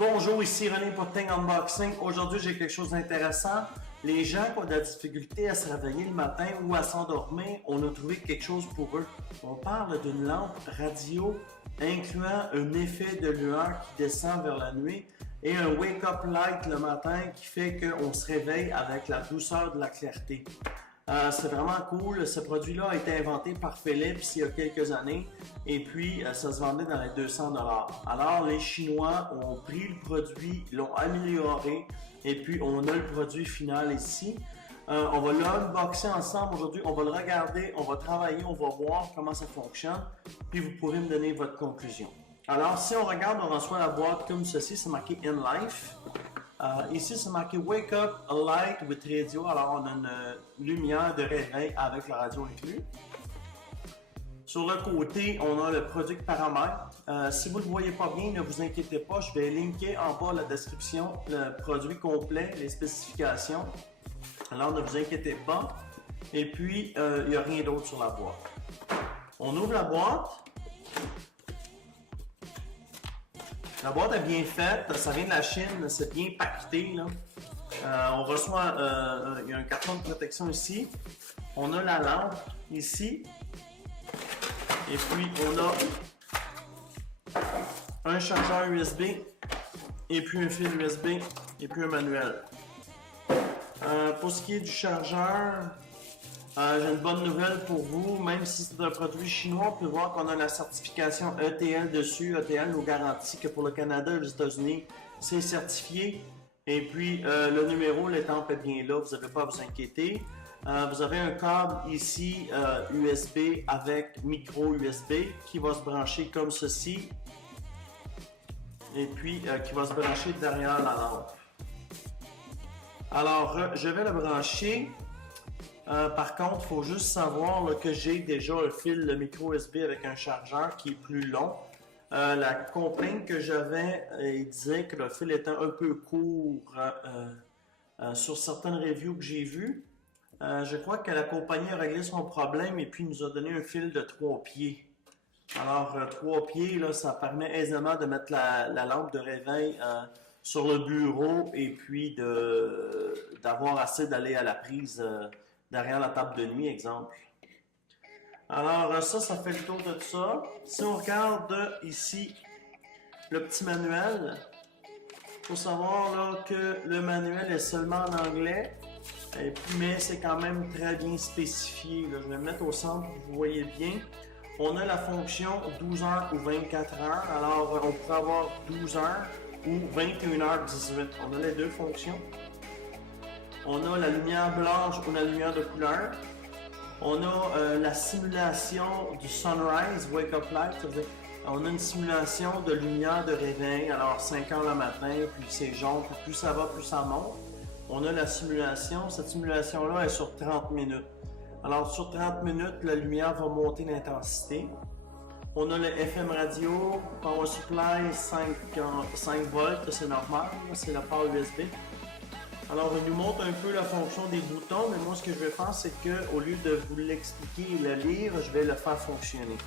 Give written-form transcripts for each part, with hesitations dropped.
Bonjour, ici René Potin Unboxing. Aujourd'hui, j'ai quelque chose d'intéressant. Les gens qui ont de la difficulté à se réveiller le matin ou à s'endormir, on a trouvé quelque chose pour eux. On parle d'une lampe radio incluant un effet de lueur qui descend vers la nuit et un wake-up light le matin qui fait qu'on se réveille avec la douceur de la clarté. C'est vraiment cool. Ce produit-là a été inventé par Philips il y a quelques années et puis ça se vendait dans les 200 $. Alors les Chinois ont pris le produit, l'ont amélioré et puis on a le produit final ici. On va l'unboxer ensemble aujourd'hui, on va le regarder, on va travailler, on va voir comment ça fonctionne puis vous pourrez me donner votre conclusion. Alors si on regarde, on reçoit la boîte comme ceci, c'est marqué In Life. Ici, c'est marqué Wake Up Light with Radio. Alors, on a une lumière de réveil avec la radio inclus. Sur le côté, on a le produit paramètre. Si vous ne le voyez pas bien, ne vous inquiétez pas. Je vais linker en bas la description, le produit complet, les spécifications. Alors, ne vous inquiétez pas. Et puis, il n'y a rien d'autre sur la boîte. On ouvre la boîte. La boîte est bien faite, ça vient de la Chine, c'est bien paqueté. Là. On reçoit il y a un carton de protection ici. On a la lampe ici. Et puis on a un chargeur USB et puis un fil USB et puis un manuel. Pour ce qui est du chargeur, j'ai une bonne nouvelle pour vous, même si c'est un produit chinois, on peut voir qu'on a la certification ETL dessus. ETL nous garantit que pour le Canada et les États-Unis, c'est certifié. Et puis, le numéro, l'étampe est bien là, vous n'avez pas à vous inquiéter. Vous avez un câble ici USB avec micro USB qui va se brancher comme ceci. Et puis, qui va se brancher derrière la lampe. Alors, je vais le brancher. Par contre, il faut juste savoir là, que j'ai déjà un fil de micro USB avec un chargeur qui est plus long. La complainte que j'avais, il disait que le fil était un peu court sur certaines reviews que j'ai vues. Je crois que la compagnie a réglé son problème et puis nous a donné un fil de 3 pieds. Alors, 3 pieds, là, ça permet aisément de mettre la lampe de réveil sur le bureau et puis d'avoir assez d'aller à la prise derrière la table de nuit, exemple. Alors ça fait le tour de tout ça. Si on regarde ici le petit manuel, il faut savoir là, que le manuel est seulement en anglais, mais c'est quand même très bien spécifié. Là. Je vais le mettre au centre pour que vous voyez bien. On a la fonction 12 heures ou 24 heures. Alors on pourrait avoir 12 heures ou 21h18. On a les deux fonctions. On a la lumière blanche ou la lumière de couleur. On a la simulation du sunrise, wake up light. On a une simulation de lumière de réveil. Alors 5 heures le matin, puis c'est jaune. Plus ça va, plus ça monte. On a la simulation. Cette simulation-là est sur 30 minutes. Alors sur 30 minutes, la lumière va monter d'intensité. On a le FM radio, power supply 5 volts, c'est normal. C'est la power USB. Alors, il nous montre un peu la fonction des boutons, mais moi, ce que je vais faire, c'est qu'au lieu de vous l'expliquer et le lire, je vais le faire fonctionner.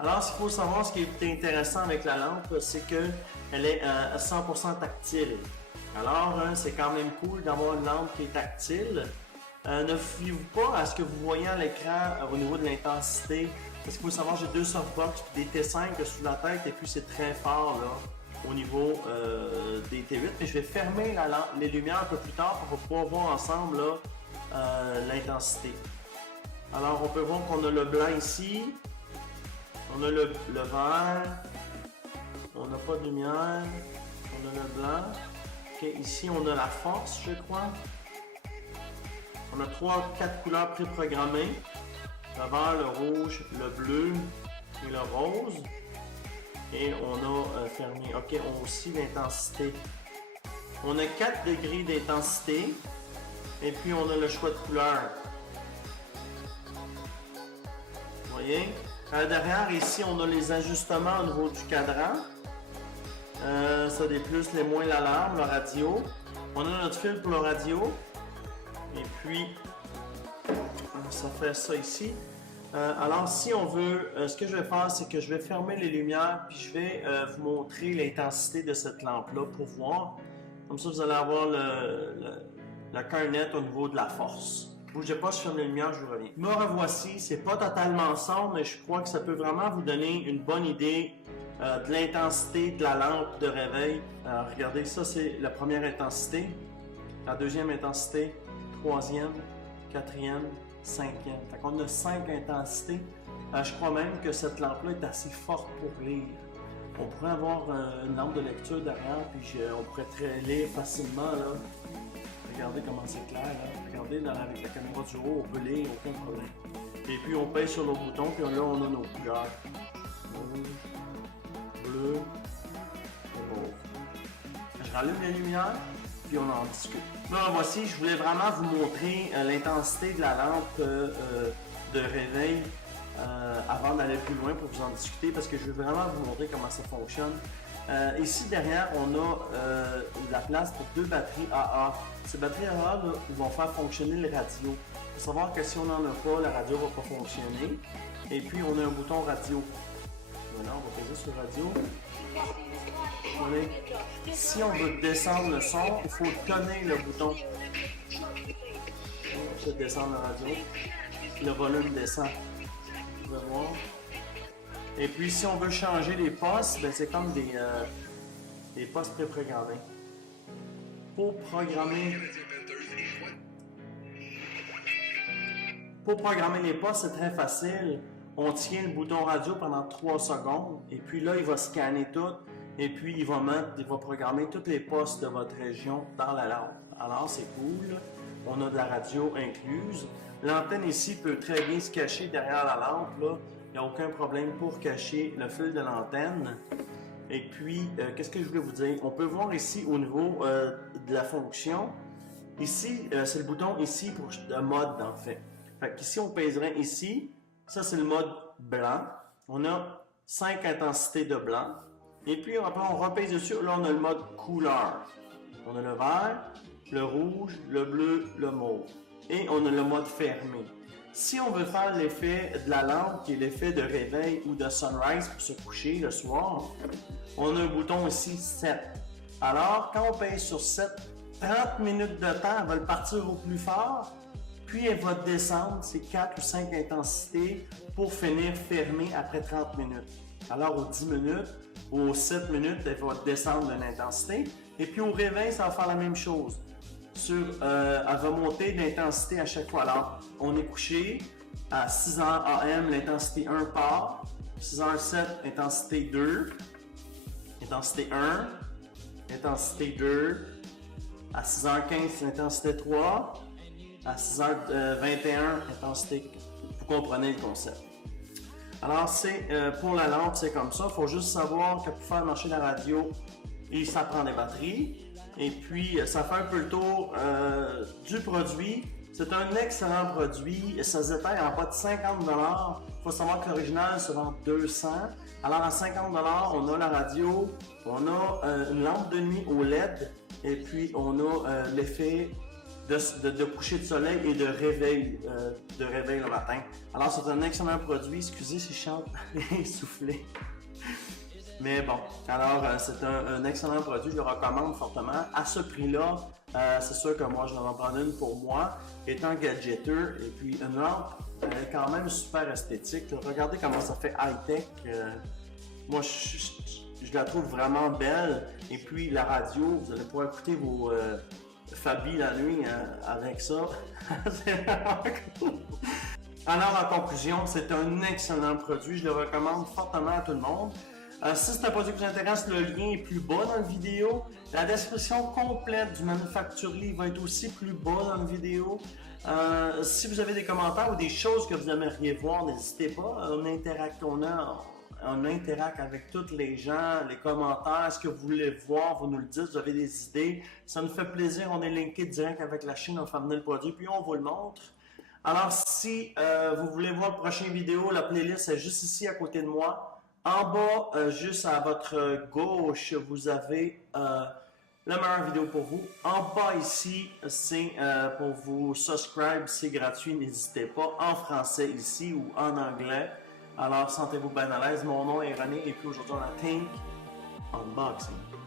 Alors, ce qu'il faut savoir, ce qui est intéressant avec la lampe, c'est qu'elle est à 100% tactile. Alors, c'est quand même cool d'avoir une lampe qui est tactile. Ne fiez-vous pas à ce que vous voyez à l'écran au niveau de l'intensité. Parce qu'il faut savoir, j'ai 2 softbox, des T5 sous la tête, et puis c'est très fort, là. Au niveau des T8, mais je vais fermer les lumières un peu plus tard pour pouvoir voir ensemble l'intensité. Alors on peut voir qu'on a le blanc ici, on a le vert, on n'a pas de lumière, on a le blanc. Okay, ici on a la force, je crois. On a 3-4 couleurs préprogrammées, le vert, le rouge, le bleu et le rose. Et on a fermé. OK, on a aussi l'intensité. On a 4 degrés d'intensité. Et puis, on a le choix de couleur. Vous voyez? Derrière, ici, on a les ajustements au niveau du cadran. Ça, des plus, les moins, l'alarme, le radio. On a notre fil pour le radio. Et puis, ça fait ça ici. Alors, si on veut, ce que je vais faire, c'est que je vais fermer les lumières, puis je vais vous montrer l'intensité de cette lampe-là pour voir. Comme ça, vous allez avoir le cœur net au niveau de la force. Bougez pas, je ferme les lumières, je vous reviens. Me revoici, c'est pas totalement sombre, mais je crois que ça peut vraiment vous donner une bonne idée de l'intensité de la lampe de réveil. Regardez, ça c'est la première intensité, la deuxième intensité, troisième, quatrième, cinquième. Fait qu'on a 5 intensités. Je crois même que cette lampe-là est assez forte pour lire. On pourrait avoir une lampe de lecture derrière, puis on pourrait lire facilement, là. Regardez comment c'est clair, là. Regardez avec la caméra du haut, on peut lire, aucun problème. Et puis on pèse sur le bouton, puis là on a nos couleurs. Rouge, bleu, et mauve. Je rallume les lumières, puis on en discute. Là, voici, je voulais vraiment vous montrer l'intensité de la lampe de réveil avant d'aller plus loin pour vous en discuter, parce que je veux vraiment vous montrer comment ça fonctionne. Ici derrière, on a la place pour 2 batteries AA. Ces batteries AA là, vont faire fonctionner le radio. Il faut savoir que si on n'en a pas, la radio ne va pas fonctionner. Et puis on a un bouton radio. Maintenant, on va peser sur radio. Voilà. Si on veut descendre le son, il faut tenir le bouton. On va descendre la radio. Le volume descend. Vous pouvez voir. Et puis, si on veut changer les postes, ben, c'est comme des postes pré-programmés. Pour programmer les postes, c'est très facile. On tient le bouton radio pendant 3 secondes, et puis là, il va scanner tout, et puis il va programmer tous les postes de votre région dans la lampe. Alors, c'est cool. On a de la radio incluse. L'antenne ici peut très bien se cacher derrière la lampe, là. Il n'y a aucun problème pour cacher le fil de l'antenne. Et puis, qu'est-ce que je voulais vous dire? On peut voir ici au niveau de la fonction. Ici, c'est le bouton ici pour le mode en fait. Fait qu'ici, on pèserait ici. Ça, c'est le mode blanc. On a 5 intensités de blanc. Et puis, après, on repèse dessus. Là, on a le mode couleur. On a le vert, le rouge, le bleu, le mauve. Et on a le mode fermé. Si on veut faire l'effet de la lampe, qui est l'effet de réveil ou de sunrise pour se coucher le soir, on a un bouton ici 7. Alors, quand on pèse sur 7, 30 minutes de temps, elle va le partir au plus fort, puis elle va descendre, c'est 4 ou 5 intensités pour finir fermée après 30 minutes. Alors, aux 10 minutes, aux 7 minutes, elle va descendre d'une intensité, et puis au réveil, ça va faire la même chose. Elle va monter d'intensité à chaque fois. Alors, on est couché à 6h AM, l'intensité 1 part, 6h07, intensité 2, intensité 1, intensité 2, à 6h15, intensité 3, à 6h21, intensité 4. Vous comprenez le concept. Alors, pour la lampe, c'est comme ça. Il faut juste savoir que pour faire marcher la radio, ça prend des batteries. Et puis, ça fait un peu le tour du produit. C'est un excellent produit. Ça se détaille en bas de 50 $. Il faut savoir que l'original se vend 200 $. Alors, à 50 $, on a la radio, on a une lampe de nuit au LED, et puis on a l'effet de coucher de soleil et de réveil le matin. Alors, c'est un excellent produit. Excusez si je chante essoufflé. Mais bon, alors c'est un excellent produit, je le recommande fortement. À ce prix-là, c'est sûr que moi je vais en prendre une pour moi, étant gadgeteur, et puis une lampe, elle est quand même super esthétique. Regardez comment ça fait high-tech. Moi, je la trouve vraiment belle. Et puis la radio, vous allez pouvoir écouter vos Fabi la nuit avec ça. C'est vraiment cool. Alors en conclusion, c'est un excellent produit, je le recommande fortement à tout le monde. Si c'est un produit qui vous intéresse, le lien est plus bas dans la vidéo. La description complète du manufacturier va être aussi plus bas dans la vidéo. Si vous avez des commentaires ou des choses que vous aimeriez voir, n'hésitez pas. On interacte avec tous les gens, les commentaires, ce que vous voulez voir, vous nous le dites, vous avez des idées. Ça nous fait plaisir, on est linké direct avec la chaîne, on fait amener le produit, puis on vous le montre. Alors si vous voulez voir la prochaine vidéo, la playlist est juste ici à côté de moi. En bas, juste à votre gauche, vous avez la meilleure vidéo pour vous. En bas ici, c'est pour vous subscribe, c'est gratuit, n'hésitez pas, en français ici ou en anglais. Alors, sentez-vous bien à l'aise. Mon nom est René et puis aujourd'hui on a Think Unboxing.